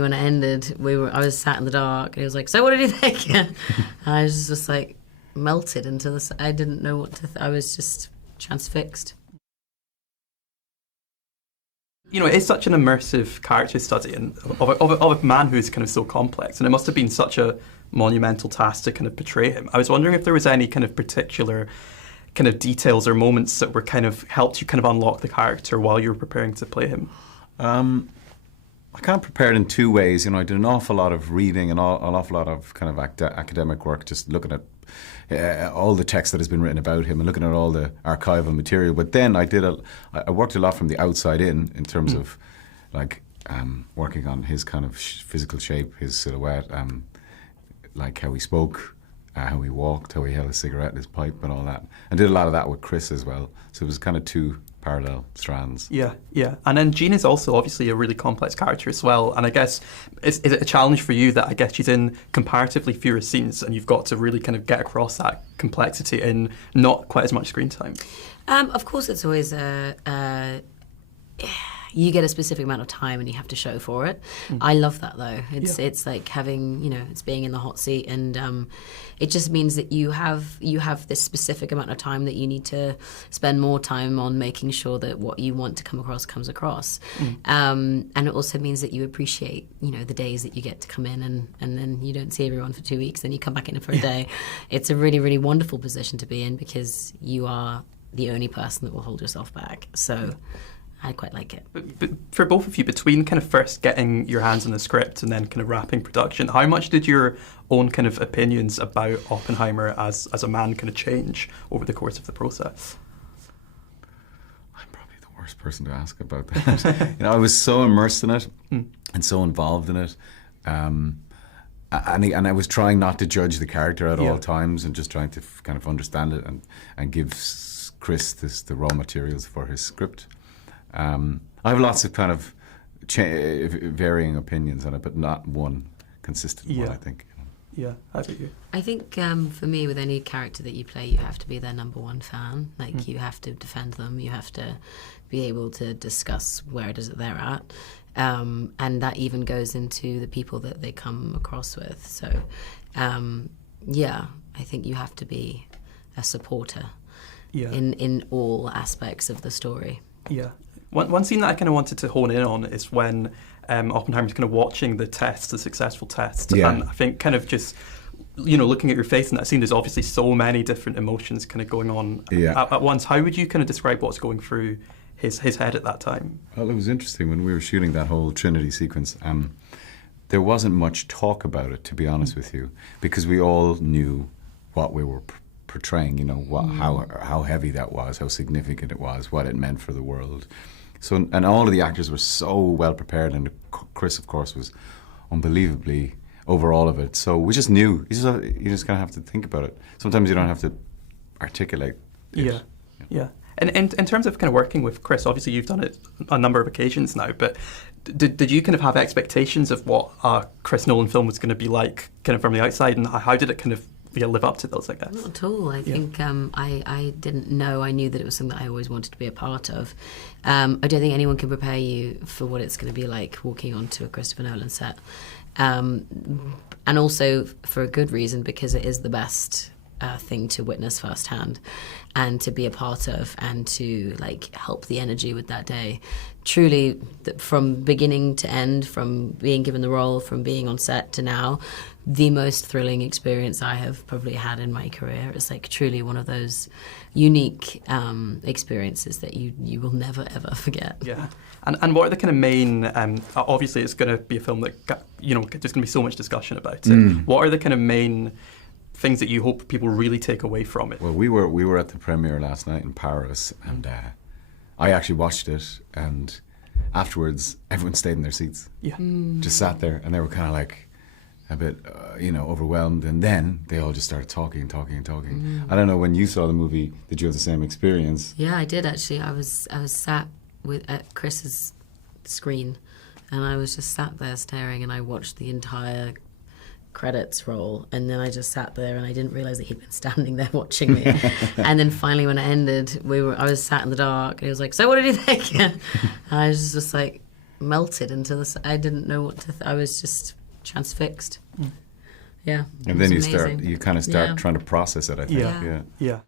When it ended, I was sat in the dark, and he was like, "So what did you think?" And I was just like melted into this. I didn't know what to. I was just transfixed. You know, it's such an immersive character study and of a man who's kind of so complex, and it must have been such a monumental task to kind of portray him. I was wondering if there was any kind of particular kind of details or moments that were kind of helped you kind of unlock the character while you were preparing to play him. I kind of prepared in two ways. You know, I did an awful lot of reading and an awful lot of kind of academic work, just looking at all the text that has been written about him and looking at all the archival material. But then I worked a lot from the outside in terms of like working on his kind of physical shape, his silhouette, like how he spoke, how he walked, how he held a cigarette in his pipe and all that. I did a lot of that with Chris as well. So it was kind of two parallel strands. Yeah. And then Jean is also obviously a really complex character as well. And I guess, is it a challenge for you that I guess she's in comparatively fewer scenes and you've got to really kind of get across that complexity in not quite as much screen time? Of course, it's always you get a specific amount of time and you have to show for it. I love that though. It's like having, it's being in the hot seat, and it just means that you have this specific amount of time that you need to spend more time on making sure that what you want to come across comes across. And it also means that you appreciate, the days that you get to come in and then you don't see everyone for 2 weeks, then you come back in for a day. It's a really, really wonderful position to be in because you are the only person that will hold yourself back. So I quite like it. But for both of you, between kind of first getting your hands on the script and then kind of wrapping production, how much did your own kind of opinions about Oppenheimer as a man kind of change over the course of the process? I'm probably the worst person to ask about that. I was so immersed in it and so involved in it. And I was trying not to judge the character at all times and just trying to kind of understand it and give Chris the raw materials for his script. I have lots of kind of varying opinions on it, but not one consistent one, I think. Yeah, how about you? I think for me, with any character that you play, you have to be their number one fan. Like, you have to defend them. You have to be able to discuss where it is that they're at. And that even goes into the people that they come across with. So, I think you have to be a supporter in all aspects of the story. Yeah. One scene that I kind of wanted to hone in on is when Oppenheimer's kind of watching the test, the successful test. Yeah. And I think kind of just, looking at your face in that scene, there's obviously so many different emotions kind of going on at once. How would you kind of describe what's going through his head at that time? Well, it was interesting when we were shooting that whole Trinity sequence. There wasn't much talk about it, to be honest with you, because we all knew what we were portraying, how heavy that was, how significant it was, what it meant for the world. So, and all of the actors were so well prepared, and Chris, of course, was unbelievably over all of it. So we just knew. You just kind of have to think about it. Sometimes you don't have to articulate it. Yeah. And in terms of kind of working with Chris, obviously you've done it a number of occasions now, but did you kind of have expectations of what a Chris Nolan film was going to be like kind of from the outside, and how did it kind of live up to those, I guess? Not at all. I think I didn't know. I knew that it was something that I always wanted to be a part of. I don't think anyone can prepare you for what it's going to be like walking onto a Christopher Nolan set. And also for a good reason, because it is the best thing to witness firsthand and to be a part of and to help the energy with that day. Truly, from beginning to end, from being given the role, from being on set to now, the most thrilling experience I have probably had in my career. It's truly one of those unique experiences that you will never ever forget. Yeah. And what are the kind of main, obviously it's going to be a film that, there's going to be so much discussion about it. What are the kind of main things that you hope people really take away from it? Well, we were at the premiere last night in Paris, and I actually watched it, and afterwards everyone stayed in their seats. Yeah. Just sat there, and they were kind of a bit, overwhelmed, and then they all just started talking. I don't know, when you saw the movie, did you have the same experience? Yeah, I did actually. I was sat at Chris's screen, and I was just sat there staring, and I watched the entire credits roll, and then I just sat there and I didn't realize that he'd been standing there watching me. And then finally when it ended, I was sat in the dark, and he was like, "So what did you think?" And I was just like melted into this. I didn't know what to. I was just transfixed. Yeah. And it then was you amazing. kind of start Yeah. trying to process it, I think. Yeah. Yeah. Yeah.